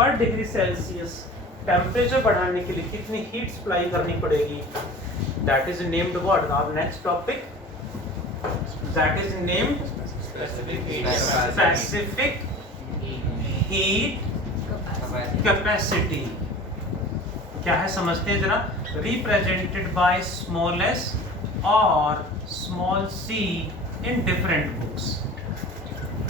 पर degree Celsius temperature बढ़ाने के लिए कितनी हीट सप्लाई करनी पड़ेगी, that is named what. Our next topic that is named specific heat capacity. क्या है समझते हैं जरा। रिप्रेजेंटेड बाय स्मॉल एस और small c in different books.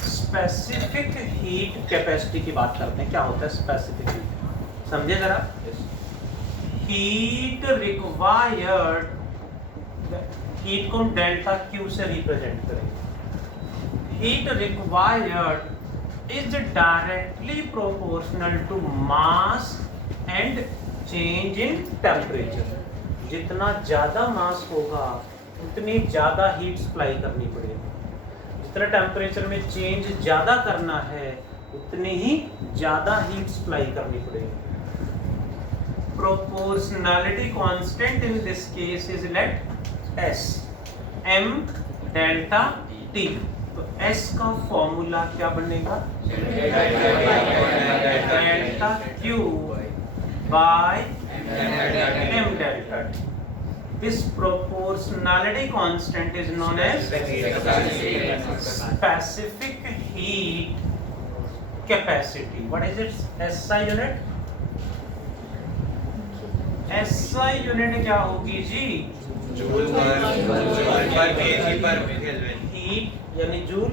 Specific heat capacity की बात करते हैं। क्या होता है स्पेसिफिक हीट, समझे जरा। हीट रिक्वायर्ड, हीट को हम डेल्टा क्यू से रिप्रेजेंट करेंगे। Heat required is directly proportional to mass and change in temperature. जितना ज्यादा मास होगा उतनी ज्यादा हीट सप्लाई करनी पड़ेगी। जितना टेम्परेचर में चेंज ज्यादा करना है उतनी ही ज्यादा हीट सप्लाई करनी पड़ेगी। Proportionality constant in this case is let s m delta t. तो एस का फॉर्मूला क्या बनेगा, delta Q by m delta t. This proportionality constant is known as specific heat capacity. What is its SI unit? SI unit क्या होगी जी? Joule per KG per kelvin. Heat यानी joule,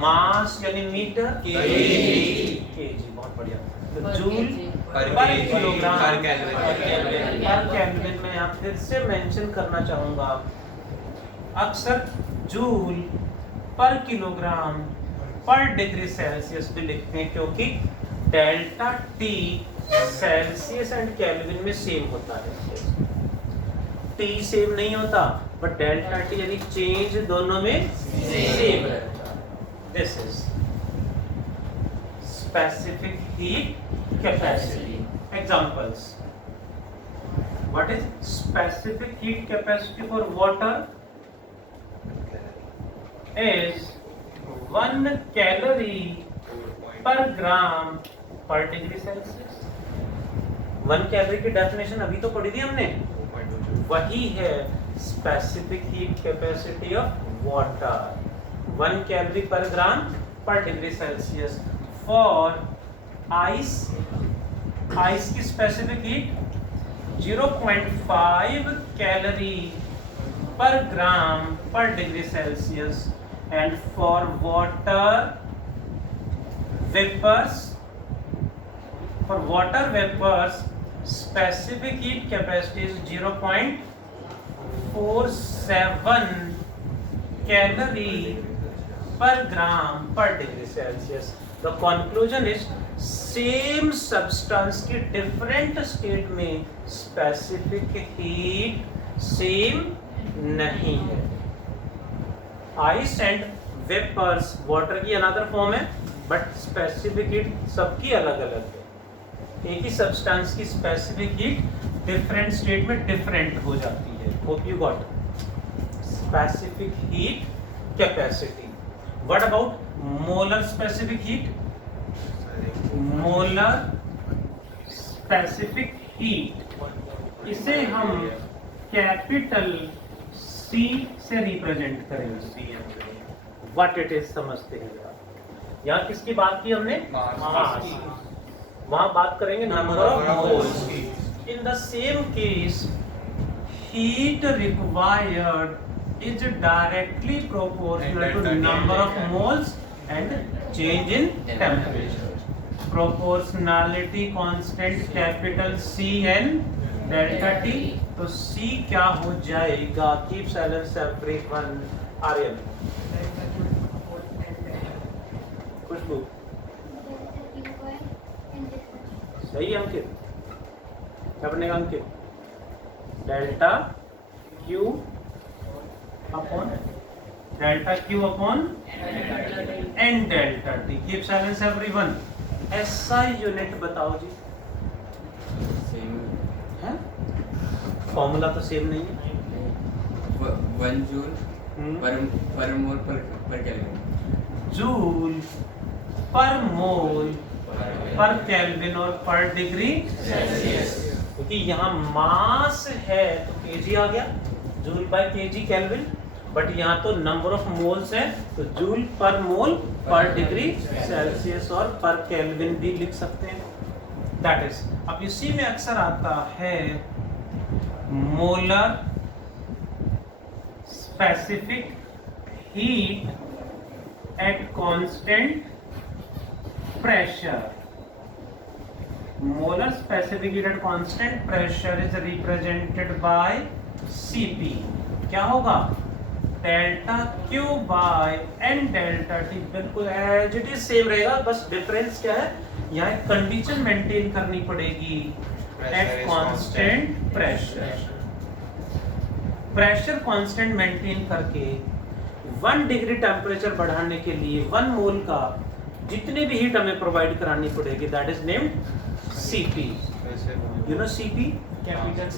mass यानी metre, KG. बहुत बढ़िया। तो joule पर kilogram पर केल्विन में आप फिर से मेंशन करना चाहूंगा, अक्सर जूल पर किलोग्राम पर डिग्री सेल्सियस भी लिखते हैं क्योंकि delta T Celsius and kelvin में सेम होता है। टी सेम नहीं होता बट डेल्टा टी यानी चेंज दोनों में सेम रहता है। This is specific heat capacity. Examples. What is specific heat capacity for water? Is 1 calorie per gram per degree Celsius. 1 calorie की डेफिनेशन अभी तो पढ़ी थी हमने, वही है specific heat capacity of water. 1 calorie per gram per degree Celsius. For ice, ice की specific heat 0.5 calorie per gram per degree Celsius. And for water vapours, for water vapours specific heat capacity is 0.47 calorie per gram per degree Celsius. The conclusion is same substance की different state में specific heat same नहीं है। Ice and vapors water की another form है but specific heat सबकी अलग अलग है। एक ही substance की specific heat different state में different हो जाती है। Hope you got specific heat capacity. What about molar specific heat? Molar specific heat, इसे हम कैपिटल C से रिप्रेजेंट करेंगे। What it is समझते हैं। यहाँ किसकी बात की हमने, मास। वहाँ बात करेंगे number of moles. In the same case, heat required is directly proportional to number of moles and change in temperature. Proportionality constant capital C n delta T. तो C क्या हो जाएगा? Keep silence everyone. आर्यन, खुशबू, सही अंकित, क्या बनेगा Ankit? Delta Q upon delta Q upon N delta T. Keep silence everyone. SI unit बताओ जी। Same है, फॉर्मूला तो सेम नहीं है। 1 जूल पर मोल पर केल्विन। जूल पर मोल पर केल्विन और पर डिग्री सेल्सियस। क्योंकि यहाँ मास है तो केजी आ गया, joule by KG kelvin, but यहाँ तो नंबर ऑफ मोल्स है तो जूल पर मोल पर डिग्री सेल्सियस और पर केल्विन भी लिख सकते हैं। दैट इज, अब इसी में अक्सर आता है molar specific heat at constant pressure. Molar specific heat at constant pressure is represented by Cp। क्या होगा? Delta Q by n delta T। बिल्कुल एज इट इज सेम रहेगा, बस डिफरेंस क्या है, यहाँ एक कंडीशन मेंटेन करनी पड़ेगी eight constant pressure. Pressure constant maintain करके 1 डिग्री टेम्परेचर बढ़ाने के लिए 1 मोल का जितने भी हीट हमें प्रोवाइड करानी पड़ेगी, that is named Cp। You know Cp? Capital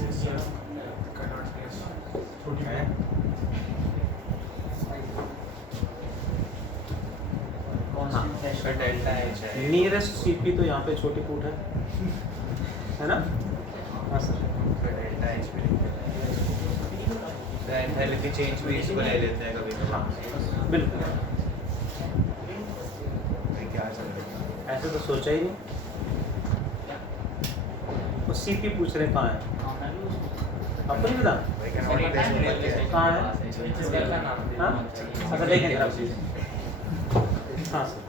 delta H है। नियरेस्ट Cp तो यहाँ पे छोटी फुट है ना? हाँ सर। डेल्टा एच भी एंथैल्पी चेंज भी इसको ले लेते हैं कभी कभी। हाँ बिल्कुल, क्या चल रहा है? ऐसे तो सोचा ही नहीं। वो Cp पूछ रहे कहाँ है, आपको नहीं पता कहाँ है? हाँ अच्छा देखें जरा। हाँ सर,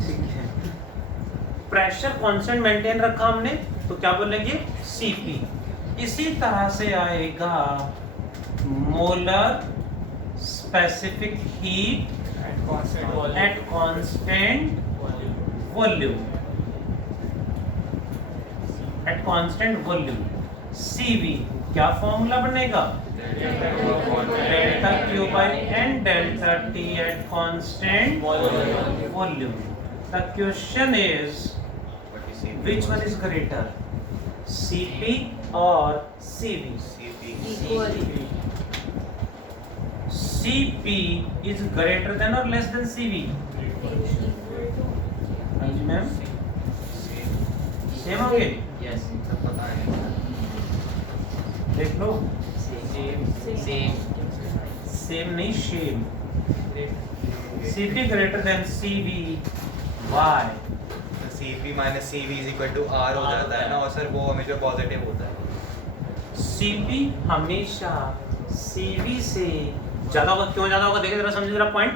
ठीक है। प्रेशर कांस्टेंट मेंटेन रखा हमने तो क्या बोलेंगे? Cp। इसी तरह से आएगा molar specific heat at constant volume, at constant volume. Cv क्या फॉर्मूला बनेगा? Delta Q by n delta T at constant volume. The question is which one is greater, Cp or Cv? Cp is greater than or less than Cv? हाँ जी ma'am, same हो गए? Yes, सब पता है। देख लो, same same नहीं shame. Cp greater than Cv, why? Cp minus Cv is equal to R हो जाता है ना, और सर वो हमेशा पॉजिटिव होता है। Cp हमेशा Cv से ज्यादा होगा। क्यों ज्यादा होगा? देखिए जरा, समझिए जरा पॉइंट।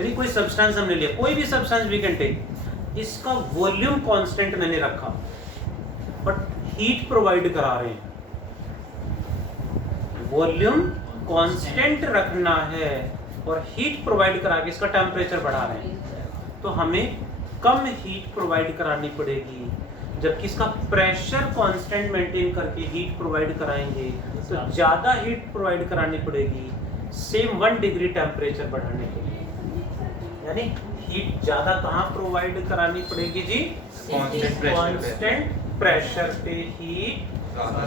यदि कोई सब्सटेंस हमने लिया, कोई भी सब्सटेंस वी कैन टेक, इसका वॉल्यूम कांस्टेंट मैंने रखा बट हीट प्रोवाइड करा रहे हैं, वॉल्यूम कांस्टेंट रखना है और हीट प्रोवाइड करा के इसका टेम्परेचर बढ़ा रहे हैं, तो हमें कम हीट प्रोवाइड करानी पड़ेगी। जबकि इसका प्रेशर कांस्टेंट मेंटेन करके हीट प्रोवाइड कराएंगे तो ज्यादा हीट प्रोवाइड करानी पड़ेगी सेम 1 डिग्री टेम्परेचर बढ़ाने के लिए। यानी हीट ज्यादा कहाँ प्रोवाइड करानी पड़ेगी जी? कांस्टेंट प्रेशर पे हीट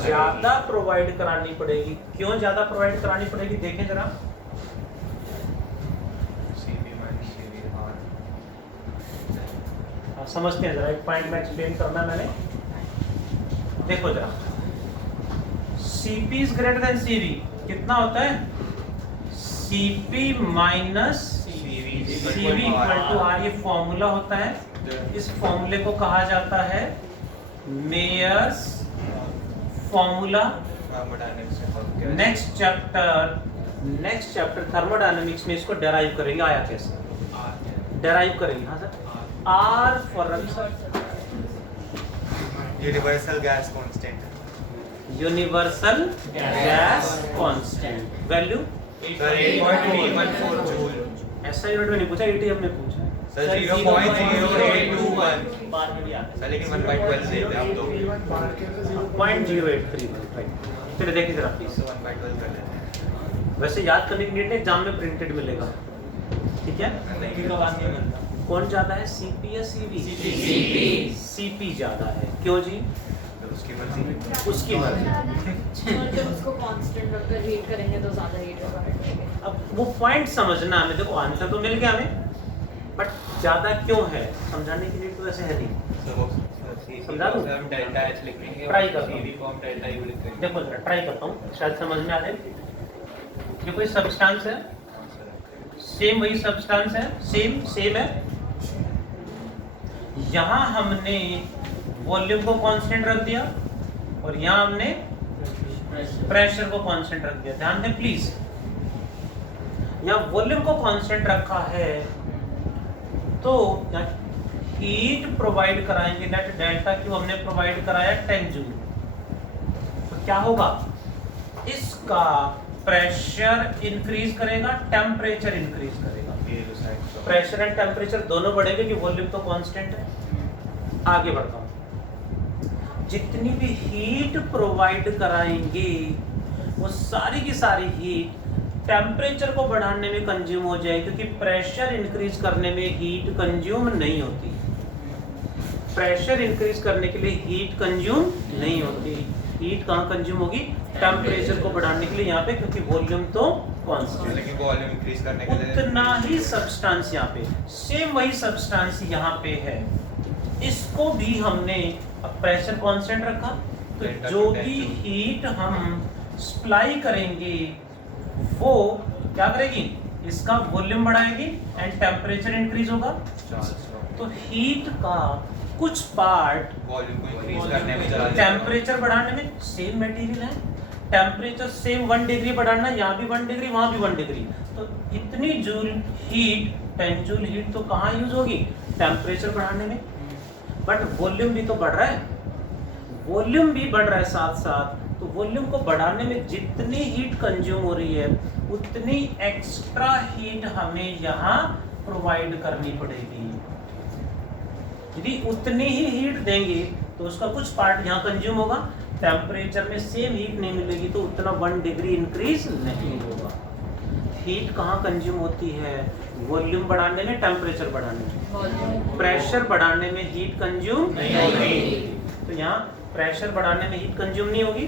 ज्यादा प्रोवाइड करानी पड़ेगी। क्यों ज्यादा प्रोवाइड करानी पड़ेगी? देखें जरा, समझते हैं जरा, एक पॉइंट में एक्सप्लेन करना मैंने। देखो जरा, Cp is greater than Cv, कितना होता है? Cp minus Cv equal to R, ये फॉर्मूला होता है। इस फॉर्मूले को कहा जाता है Mayer's formula. Next chapter thermodynamics में इसको डेराइव करेंगे। आया कैसे डेराइव करेंगे? हाँ sir, R for universal gas constant, universal gas constant value sir 8.314 joule. ऐसा यूनिट में नहीं पूछा, ATM में पूछा सर 0.0821 सर, लेकिन 1/12 देते हैं हम तो 0.0831 राइट। चलिए देखिए जरा प्लीज, 1/12 कर लेते हैं। वैसे याद करने के लिए एग्जाम में प्रिंटेड मिलेगा, ठीक है? कौन ज्यादा है, Cp या Cv? Cp ज्यादा है। क्यों जी? उसकी मर्जी। उसकी मर्जी। और जब उसको कांस्टेंट रखकर हीट करेंगे तो ज़्यादा हीट होगा। अब वो पॉइंट समझना हमें, देखो आंसर तो मिल गया हमें, बट ज़्यादा क्यों है समझाने के लिए तो ऐसे है नहीं। समझा दूँ? हम डेल्टा एच लिखेंगे, Try करता हूँ। CV फॉर्म डेल्टा यू लिखेंगे। देखो जरा ट्राई करता हूँ, शायद समझ में आ जाए। ये कोई सब्सटेंस है, सेम वही सब्सटेंस है, सेम है। यहाँ हमने वॉल्यूम को कांस्टेंट रख दिया और यहाँ हमने प्रेशर को कांस्टेंट रख दिया। ध्यान दें प्लीज, यहाँ वॉल्यूम को कांस्टेंट रखा है तो हीट प्रोवाइड कराएंगे, नेट डेल्टा क्यू हमने प्रोवाइड कराया 10 जूल। तो क्या होगा, इसका प्रेशर इंक्रीज करेगा, टेम्परेचर इंक्रीज करेगा। प्रेशर एंड टेम्परेचर दोनों बढ़ेंगे कि वॉल्यूम तो कांस्टेंट है। आगे बढ़ता हूं, जितनी भी हीट प्रोवाइड कराएंगे वो सारी की सारी हीट टेम्परेचर को बढ़ाने में कंज्यूम हो जाएगी, क्योंकि प्रेशर इंक्रीज करने में हीट कंज्यूम नहीं होती। प्रेशर इंक्रीज करने के लिए हीट कंज्यूम नहीं होती। हीट कहाँ कंज्यूम होगी, टेम्परेचर को बढ़ाने के लिए यहाँ पे, क्योंकि वॉल्यूम तो कांस्टेंट। लेकिन वॉल्यूम इंक्रीज करने के लिए उतना ही सब्सटेंस यहाँ पे, सेम वही सब्सटेंस यहाँ पे है, इसको भी हमने अब प्रेशर कांस्टेंट रखा, तो जो भी हीट हम सप्लाई करेंगे वो क्या करेगी, इसका वॉल्यूम बढ़ाएगी एंड टेम्परेचर इंक्रीज होगा। तो हीट का कुछ पार्ट वॉल्यूम को इंक्रीज करने में चला टेम्परेचर बढ़ाने में, सेम मटेरियल है, टेम्परेचर सेम 1 डिग्री बढ़ाना, यहाँ भी 1 डिग्री वहाँ भी 1 डिग्री, तो इतनी जूल हीट 10 जूल हीट तो कहाँ यूज होगी, टेम्परेचर बढ़ाने में। बट वॉल्यूम भी तो बढ़ रहा है, वॉल्यूम भी बढ़ रहा है साथ साथ, तो वॉल्यूम को बढ़ाने में जितनी हीट कंज्यूम हो रही है उतनी एक्स्ट्रा हीट हमें यहाँ प्रोवाइड करनी पड़ेगी। यदि उतनी ही हीट देंगे तो उसका कुछ पार्ट यहाँ कंज्यूम होगा, टेम्परेचर में सेम हीट नहीं मिलेगी तो उतना 1 डिग्री इंक्रीज नहीं होगा। हीट कहाँ कंज्यूम होती है, वॉल्यूम बढ़ाने में, टेम्परेचर बढ़ाने में। प्रेशर बढ़ाने में हीट कंज्यूम नहीं होगी, तो यहाँ प्रेशर बढ़ाने में हीट कंज्यूम नहीं होगी,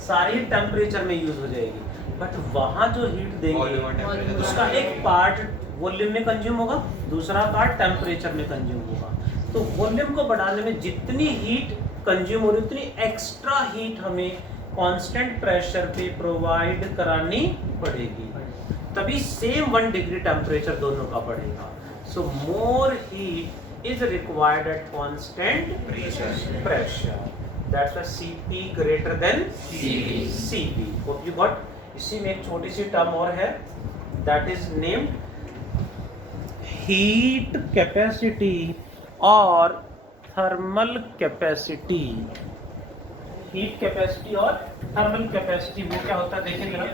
सारी टेम्परेचर में यूज हो जाएगी। बट वहाँ जो हीट देंगे उसका एक पार्ट वॉल्यूम में कंज्यूम होगा, दूसरा पार्ट टेम्परेचर में कंज्यूम होगा। तो वॉल्यूम को बढ़ाने में जितनी हीट कंज्यूम हो रही उतनी एक्स्ट्रा हीट हमें कांस्टेंट प्रेशर पे प्रोवाइड करानी पड़ेगी, तभी सेम 1 डिग्री टेम्परेचर दोनों का बढ़ेगा। So more heat is required at constant pressure. That's why Cp greater than Cv. Hope you got. इसी में एक छोटी सी टर्म और है, that is named heat capacity और thermal capacity. हीट कैपेसिटी और थर्मल कैपेसिटी वो क्या होता है देखेंगे ना,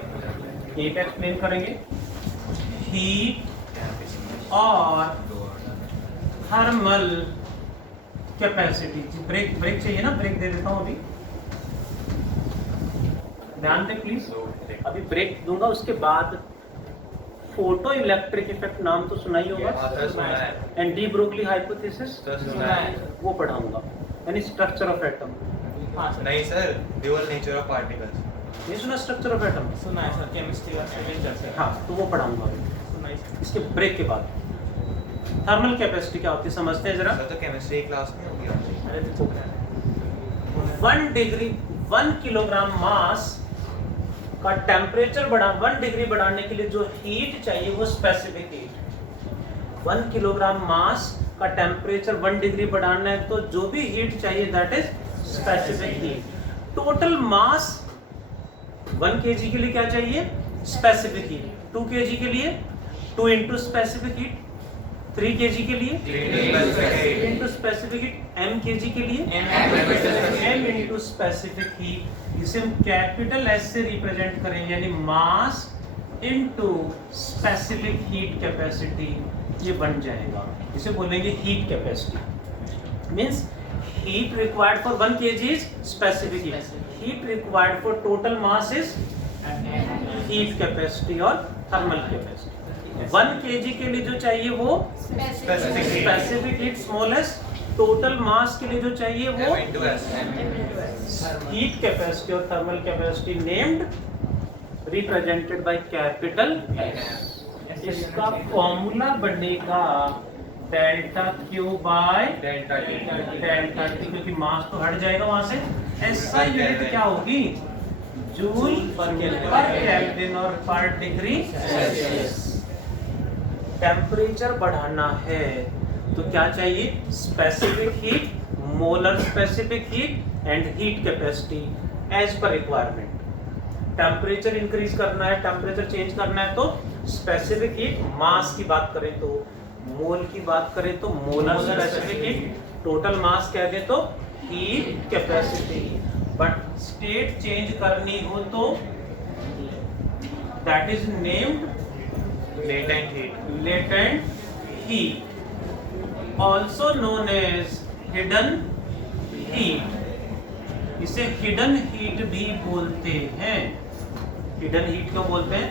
एक एक्सप्लेन करेंगे। हीट और थर्मल कैपेसिटी। ब्रेक चाहिए ना, ब्रेक दे देता हूँ अभी, ध्यान दें प्लीज। अभी ब्रेक दूंगा, उसके बाद फोटो इलेक्ट्रिक इफेक्ट नाम तो सुना ही होगा, एंड डी ब्रोगली हाइपोथेसिस वो पढ़ाऊंगा, यानी स्ट्रक्चर ऑफ एटम। नहीं sir, dual nature of particles ये सुना, स्ट्रक्चर ऑफ एटम सुना है सर, केमिस्ट्री और सेकेंड चर्चा। हाँ, तो वो पढ़ाऊंगा अभी सुना है सर। इसके ब्रेक के बाद। थर्मल कैपेसिटी क्या होती है समझते हैं जरा। सर तो केमिस्ट्री क्लास में होगी। अरे देखो क्या है, 1 डिग्री 1 किलोग्राम मास का टेम्परेचर 1 डिग्री बढ़ाने के लिए जो हीट चाहिए वो स्पेसिफिक हीट। 1 किलोग्राम मास का टेम्परेचर 1 डिग्री बढ़ाना है तो जो भी हीट चाहिए that is specific heat. Total mass 1 kg के लिए क्या चाहिए, स्पेसिफिक हीट। 2 kg के लिए 2 इंटू स्पेसिफिक हीट, 3 kg के लिए 3 into specific heat, m kg के लिए m इंटू स्पेसिफिक हीट। इसे हम कैपिटल S से रिप्रेजेंट करेंगे, यानी mass into specific heat capacity, ये बन जाएगा। इसे बोलेंगे heat capacity. Means heat required for 1 kg is specific heat. Heat required for total mass is heat capacity और thermal capacity. 1 kg के लिए जो चाहिए वो specific heat small s, total mass के लिए जो चाहिए वो m into s heat capacity और thermal capacity named represented by capital S। इसका फॉर्मूला बनेगा delta Q by delta T delta T, क्योंकि मास तो हट जाएगा वहां से। SI यूनिट क्या होगी? जूल पर केल्विन और पर डिग्री सेल्सियस। टेम्परेचर बढ़ाना है तो क्या चाहिए? Specific heat, molar specific heat and heat capacity as per requirement. Temperature increase करना है, टेम्परेचर चेंज करना है तो स्पेसिफिक हीट, मास की बात करें तो मोल की बात करें तो molar specific heat, total mass कह दे तो heat capacity. But state change करनी हो तो that is named latent heat, also known as hidden heat। इसे hidden heat भी बोलते हैं। hidden heat क्यों बोलते हैं?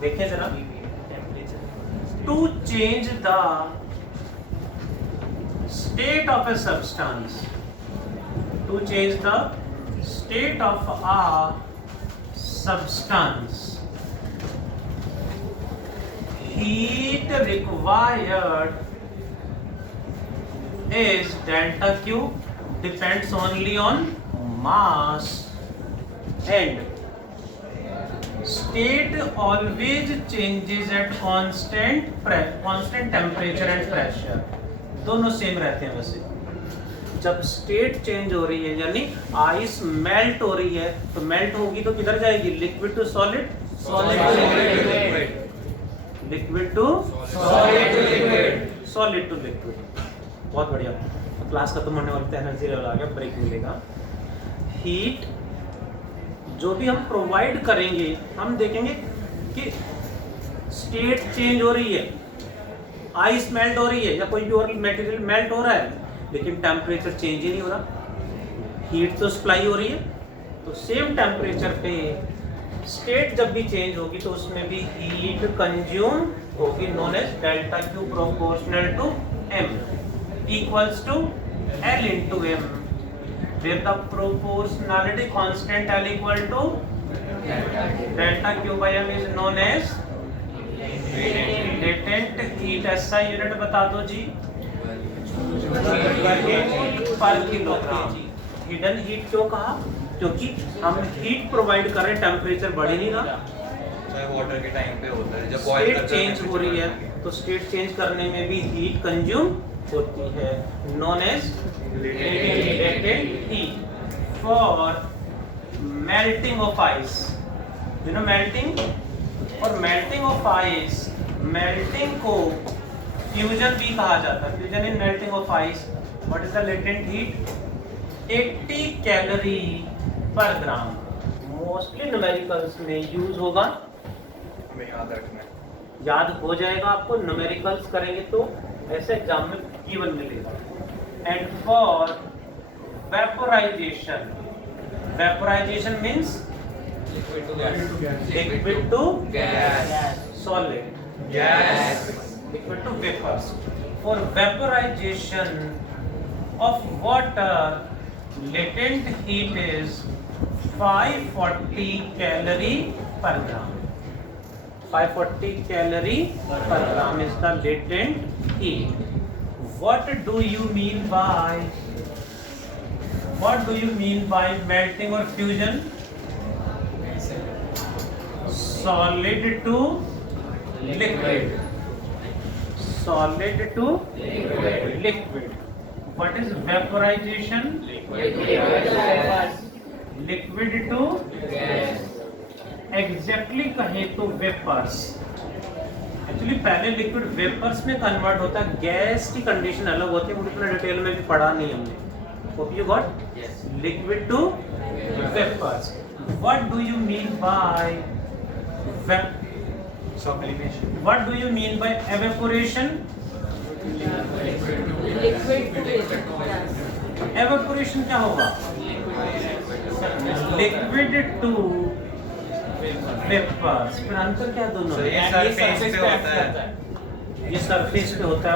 देखिए जरा। To change the state of a substance, to change the state of a substance, heat required is delta Q, depends only on mass, and state always changes at constant temperature and pressure। दोनों same रहते हैं वैसे। जब state change हो रही है यानी ice melt हो रही है तो मेल्ट होगी तो किधर जाएगी? Liquid to solid, solid to liquid, liquid to solid to liquid, solid to liquid. बहुत बढ़िया। तो क्लास खत्म होने वाली एनर्जी लेवल आ गया, ब्रेक मिलेगा। हीट जो भी हम प्रोवाइड करेंगे, हम देखेंगे कि स्टेट चेंज हो रही है, आइस मेल्ट हो रही है या कोई भी और मटेरियल मेल्ट हो रहा है, लेकिन टेम्परेचर चेंज ही नहीं हो रहा। हीट तो सप्लाई हो रही है, तो सेम टेम्परेचर पे स्टेट जब भी चेंज होगी तो उसमें भी हीट कंज्यूम होगी, known as delta q proportional to m equals to L into m, where the proportionality constant L equal to delta Q by m is known as latent heat। SI unit बता दो जी, पर kilogram. Hidden heat क्यों कहा? क्योंकि हम heat provide कर रहे हैं, टेम्परेचर बढ़ ही नहीं रहा। चाहे वाटर के टाइम पे होता है, जब बॉईल स्टेट चेंज हो रही है तो स्टेट चेंज करने में भी हीट कंज्यूम होती है, known as latent heat for melting of ice। you know melting, और melting of ice, melting को फ्यूजन भी कहा जाता है। Fusion in melting of ice. What is the latent heat? 80 calorie per gram. Mostly numericals में use होगा, हमें याद रखना है। याद हो जाएगा आपको, न्यूमेरिकल्स करेंगे तो ऐसे एग्जाम में गिवन मिलेगा। And for vaporisation, vaporisation means liquid to gas, solid, gas, liquid to vapors। For vaporization of water, latent heat is 540 calorie per gram। 540 calorie per gram is the latent heat। What do you mean by melting or fusion? Solid to liquid, solid to liquid। What is vaporization? Liquid to exactly कहें तो vapours. Actually पहले liquid vapours में convert होता है, gas की condition अलग होती है, मुझे इतना डिटेल में भी पढ़ा नहीं हमने। Hope you got. Liquid to vapours. What do you mean by sublimation, What do you mean by evaporation? Liquid to gas। Evaporation क्या होगा? Liquid to vapours. फिर अंतर क्या दोनों so में? ये सरफेस पे होता है। ये सरफेस पे होता है।